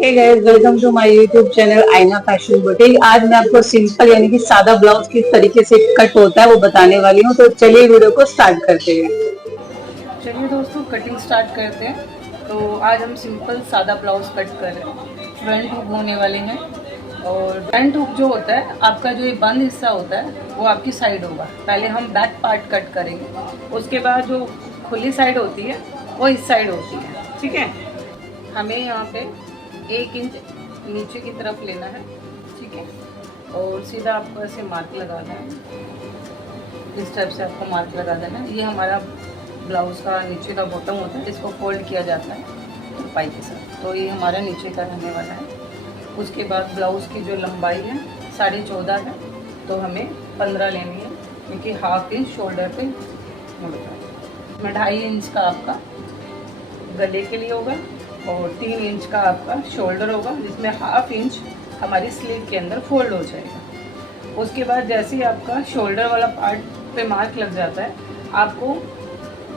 Hey guys, welcome to my YouTube channel Aaina fashion boutique. आज मैं आपको सिंपल यानी कि सादा ब्लाउज किस तरीके से कट होता है वो बताने वाली हूँ। तो चलिए वीडियो को स्टार्ट करते हैं। चलिए दोस्तों, कटिंग स्टार्ट करते हैं। तो आज हम सिंपल सादा ब्लाउज कट कर रहे हैं। फ्रंट हुक होने वाले हैं और फ्रंट हुक जो होता है आपका, जो ये बंद हिस्सा होता है वो आपकी साइड होगा। पहले हम बैक पार्ट कट करेंगे, उसके बाद जो खुली साइड होती है वो इस साइड होती है। ठीक है, हमें यहाँ पे 1 इंच नीचे की तरफ लेना है। ठीक है, और सीधा आपको ऐसे मार्क लगाना है। इस टाइप से आपको मार्क लगा देना है। ये हमारा ब्लाउज़ का नीचे का बॉटम होता है, इसको फोल्ड किया जाता है तुरपाई के साथ। तो ये हमारा नीचे का रहने वाला है। उसके बाद ब्लाउज़ की जो लंबाई है 14.5 है, तो हमें 15 लेनी है, क्योंकि हाफ इंच शोल्डर पे होता है। इसमें 2.5 इंच का आपका गले के लिए होगा और 3 इंच का आपका शोल्डर होगा, जिसमें हाफ इंच हमारी स्लीव के अंदर फोल्ड हो जाएगा। उसके बाद जैसे ही आपका शोल्डर वाला पार्ट पे मार्क लग जाता है, आपको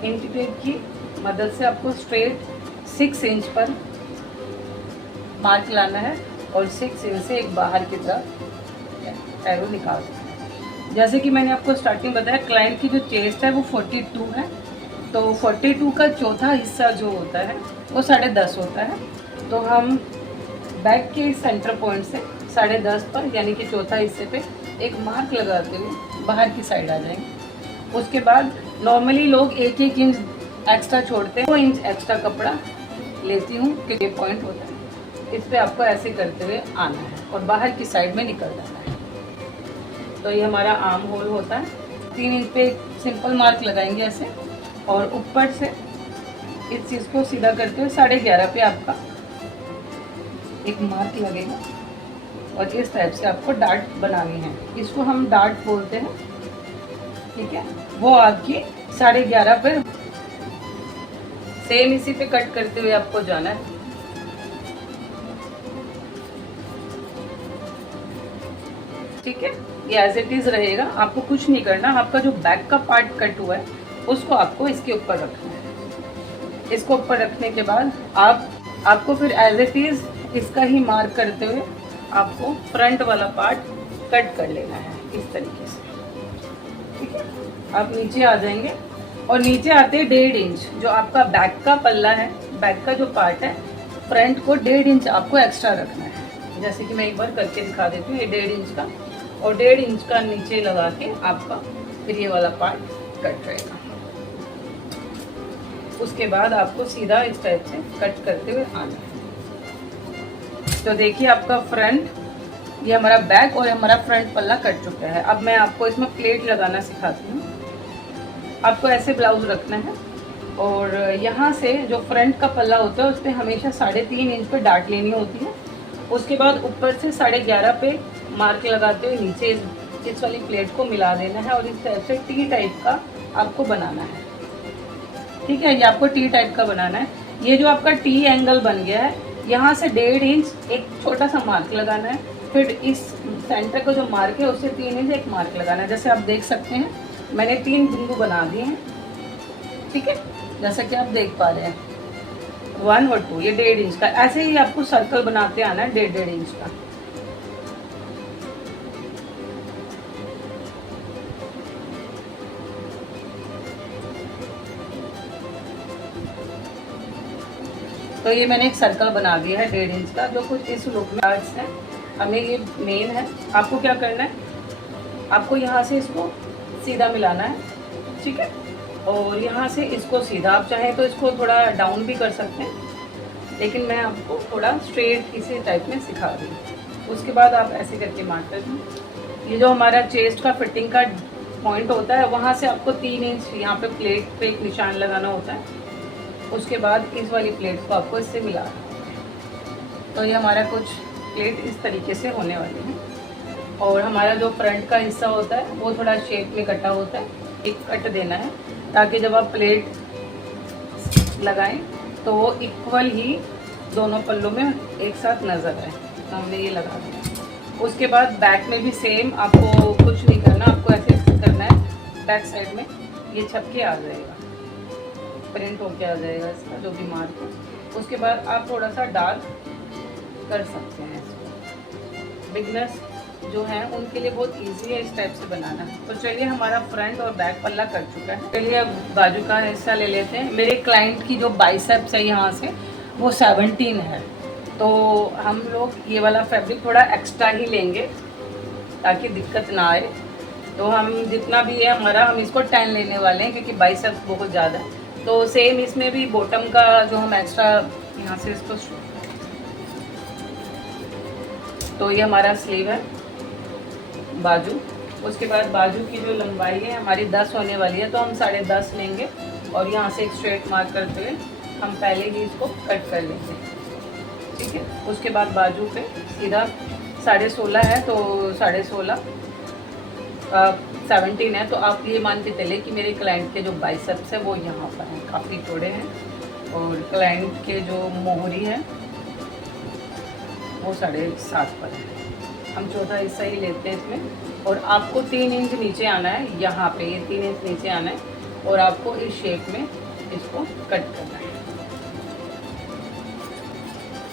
इंटीटेप की मदद से आपको स्ट्रेट 6 इंच पर मार्क लाना है और 6 इंच से एक बाहर की तरफ एरो निकाल देना है। जैसे कि मैंने आपको स्टार्टिंग बताया, क्लाइंट की जो चेस्ट है वो 42 है, तो 42 का चौथा हिस्सा जो होता है वो 10.5 होता है। तो हम बैक के सेंटर पॉइंट से 10.5 पर, यानी कि चौथा हिस्से पे एक मार्क लगाते हुए बाहर की साइड आ जाएंगे। उसके बाद नॉर्मली लोग 1-1 इंच एक्स्ट्रा छोड़ते हैं। 2 इंच एक्स्ट्रा कपड़ा लेती हूँ कि ये पॉइंट होता है, इस पर आपको ऐसे करते हुए आना है और बाहर की साइड में निकल जाना है। तो ये हमारा आर्म होल होता है। 3 इंच पे सिंपल मार्क लगाएंगे ऐसे, और ऊपर से इस चीज़ को सीधा करते हुए 11.5 पे आपका एक मार्क लगेगा और इस टाइप से आपको डार्ट बनानी है। इसको हम डार्ट बोलते हैं। ठीक है, वो आपकी 11.5 पे सेम इसी पे कट करते हुए आपको जाना है। ठीक है, ये एज इट इज रहेगा, आपको कुछ नहीं करना। आपका जो बैक का पार्ट कट हुआ है उसको आपको इसके ऊपर रखना है। इसको ऊपर रखने के बाद आपको फिर एज इट इज इसका ही मार्क करते हुए आपको फ्रंट वाला पार्ट कट कर लेना है इस तरीके से। ठीक है, आप नीचे आ जाएंगे और नीचे आते 1.5 इंच जो आपका बैक का पल्ला है, बैक का जो पार्ट है, फ्रंट को 1.5 इंच आपको एक्स्ट्रा रखना है। जैसे कि मैं एक बार करके दिखा देती हूँ। ये 1.5 इंच का और 1.5 इंच का नीचे लगा के आपका फिर ये वाला पार्ट कट रहेगा। उसके बाद आपको सीधा इस टाइप से कट करते हुए आना है। तो देखिए, आपका फ्रंट, ये हमारा बैक और हमारा फ्रंट पल्ला कट चुका है। अब मैं आपको इसमें प्लेट लगाना सिखाती हूँ। आपको ऐसे ब्लाउज रखना है और यहाँ से जो फ्रंट का पल्ला होता है उस पर हमेशा 3.5 इंच पे डार्ट लेनी होती है। उसके बाद ऊपर से 11.5 पे मार्क लगाते हुए नीचे इस वाली प्लेट को मिला देना है और इस टाइप से टी टाइप का आपको बनाना है। ठीक है, ये आपको टी टाइप का बनाना है। ये जो आपका टी एंगल बन गया है, यहाँ से 1.5 इंच एक छोटा सा मार्क लगाना है। फिर इस सेंटर का जो मार्क है उससे 3 इंच एक मार्क लगाना है। जैसे आप देख सकते हैं, मैंने 3 बिंदु बना दिए हैं। ठीक है, जैसा कि आप देख पा रहे हैं, 1 और 2, ये 1.5 इंच का। ऐसे ही आपको सर्कल बनाते आना है 1.5 इंच का। तो ये मैंने एक सर्कल बना दिया है 1.5 इंच का, जो कुछ इस लुक में आर्ट्स है। हमें ये मेन है। आपको क्या करना है, आपको यहाँ से इसको सीधा मिलाना है। ठीक है, और यहाँ से इसको सीधा, आप चाहें तो इसको थोड़ा डाउन भी कर सकते हैं, लेकिन मैं आपको थोड़ा स्ट्रेट इसी टाइप में सिखा रही हूँ। उसके बाद आप ऐसे करके मार्क कर दें। ये जो हमारा चेस्ट का फिटिंग का पॉइंट होता है, वहाँ से आपको 3 इंच यहाँ पे प्लेट पे एक निशान लगाना होता है। उसके बाद इस वाली प्लेट को आपको इससे मिलाना है। तो ये हमारा कुछ प्लेट इस तरीके से होने वाली है। और हमारा जो फ्रंट का हिस्सा होता है वो थोड़ा शेप में कटा होता है, एक कट देना है, ताकि जब आप प्लेट लगाएं तो वो इक्वल ही दोनों पल्लों में एक साथ नज़र आए। तो हमने ये लगा दिया। उसके बाद बैक में भी सेम, आपको कुछ नहीं करना, आपको ऐसे करना है। बैक साइड में ये छपके आ जाएगा, प्रिंट होके आ जाएगा इसका जो भी मार्क है। उसके बाद आप थोड़ा सा डार्क कर सकते हैं इसको। बिगनर्स जो हैं उनके लिए बहुत इजी है इस टाइप से बनाना। तो चलिए हमारा फ्रंट और बैक पल्ला कर चुका है। चलिए अब बाजू का हिस्सा ले लेते हैं। मेरे क्लाइंट की जो बाइसेप्स है यहाँ से वो 17 है, तो हम लोग ये वाला फैब्रिक थोड़ा एक्स्ट्रा ही लेंगे ताकि दिक्कत ना आए। तो हम जितना भी है हमारा, हम इसको 10 लेने वाले हैं क्योंकि बाइसेप्स बहुत ज़्यादा है। तो सेम इसमें भी बॉटम का जो हम एक्स्ट्रा यहाँ से इसको, तो ये हमारा स्लीव है, बाजू। उसके बाद बाजू की जो लंबाई है हमारी 10 होने वाली है, तो हम 10.5 लेंगे और यहाँ से एक स्ट्रेट मार्क करते हुए हम पहले ही इसको कट कर लेंगे, ठीक है। उसके बाद बाजू पे सीधा 16.5 है, तो 16.5 17 है। तो आप ये मान के चले कि मेरे क्लाइंट के जो बाइसेप्स है वो यहाँ पर हैं, काफ़ी चौड़े हैं, और क्लाइंट के जो मोहरी है वो 7.5 पर है। हम चौथा हिस्सा ही लेते हैं इसमें, और आपको 3 इंच नीचे आना है, यहाँ पे ये 3 इंच नीचे आना है, और आपको इस शेप में इसको कट करना है।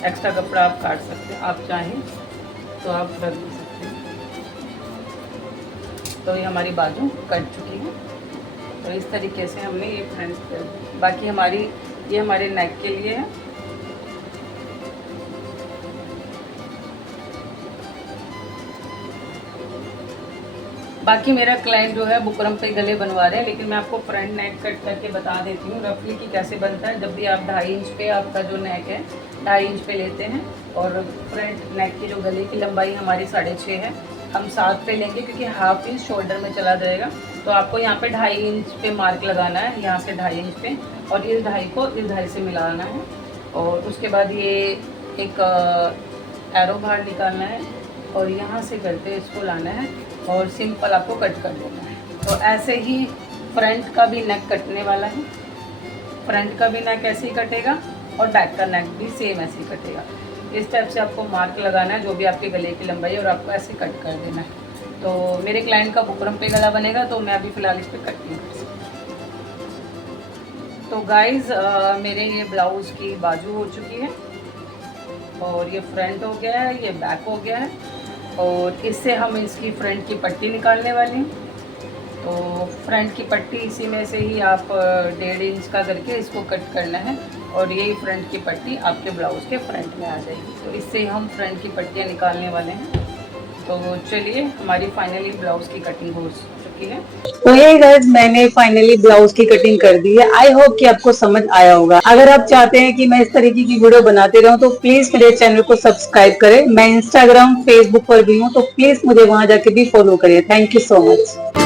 एक्स्ट्रा कपड़ा आप काट सकते हैं, आप चाहें तो आप रख भी सकते हैं। तो ये हमारी बाजू कट चुकी है। तो इस तरीके से हमने ये फ्रंट कर दी। बाकी हमारी ये हमारे नेक के लिए है। बाकी मेरा क्लाइंट जो है बुकरम पे गले बनवा रहे हैं, लेकिन मैं आपको फ्रंट नेक कट करके बता देती हूँ रफली कि कैसे बनता है। जब भी आप 2.5 इंच पे आपका जो नेक है 2.5 इंच पे लेते हैं, और फ्रंट नेक की जो गले की लंबाई हमारी 6.5 है, हम 7 पे लेंगे क्योंकि हाफ इंच शोल्डर में चला जाएगा। तो आपको यहाँ पे 2.5 इंच पे मार्क लगाना है, यहाँ से 2.5 इंच पे, और इस 2.5 को इस 2.5 से मिलाना है। और उसके बाद ये एक एरो बाहर निकालना है, और यहाँ से करते इसको लाना है, और सिंपल आपको कट कर देना है। तो ऐसे ही फ्रंट का भी नेक कटने वाला है। फ्रंट का भी नेक ऐसे ही कटेगा, और बैक का नेक भी सेम ऐसे ही कटेगा। इस टाइप से आपको मार्क लगाना है जो भी आपके गले की लंबाई है, और आपको ऐसे कट कर देना है। तो मेरे क्लाइंट का बुकरम पे गला बनेगा, तो मैं अभी फ़िलहाल इस पर कट नहीं कर सकती। तो गाइज़ मेरे ये ब्लाउज़ की बाजू हो चुकी है, और ये फ्रंट हो गया है, ये बैक हो गया है, और इससे हम इसकी फ्रंट की पट्टी निकालने वाले हैं। तो फ्रंट की पट्टी इसी में से ही आप 1.5 इंच का करके इसको कट करना है, और यही फ्रंट की पट्टी आपके ब्लाउज़ के फ्रंट में आ जाएगी। तो इससे हम फ्रंट की पट्टियाँ निकालने वाले हैं। तो चलिए हमारी फाइनली ब्लाउज़ की कटिंग हो चुकी है। तो ये गाइस मैंने फाइनली ब्लाउज की कटिंग कर दी है। आई होप कि आपको समझ आया होगा। अगर आप चाहते हैं कि मैं इस तरीके की वीडियो बनाते रहूं, तो प्लीज मेरे चैनल को सब्सक्राइब करें। मैं इंस्टाग्राम फेसबुक पर भी हूं, तो प्लीज मुझे वहां जाके भी फॉलो करिए। Thank you so much.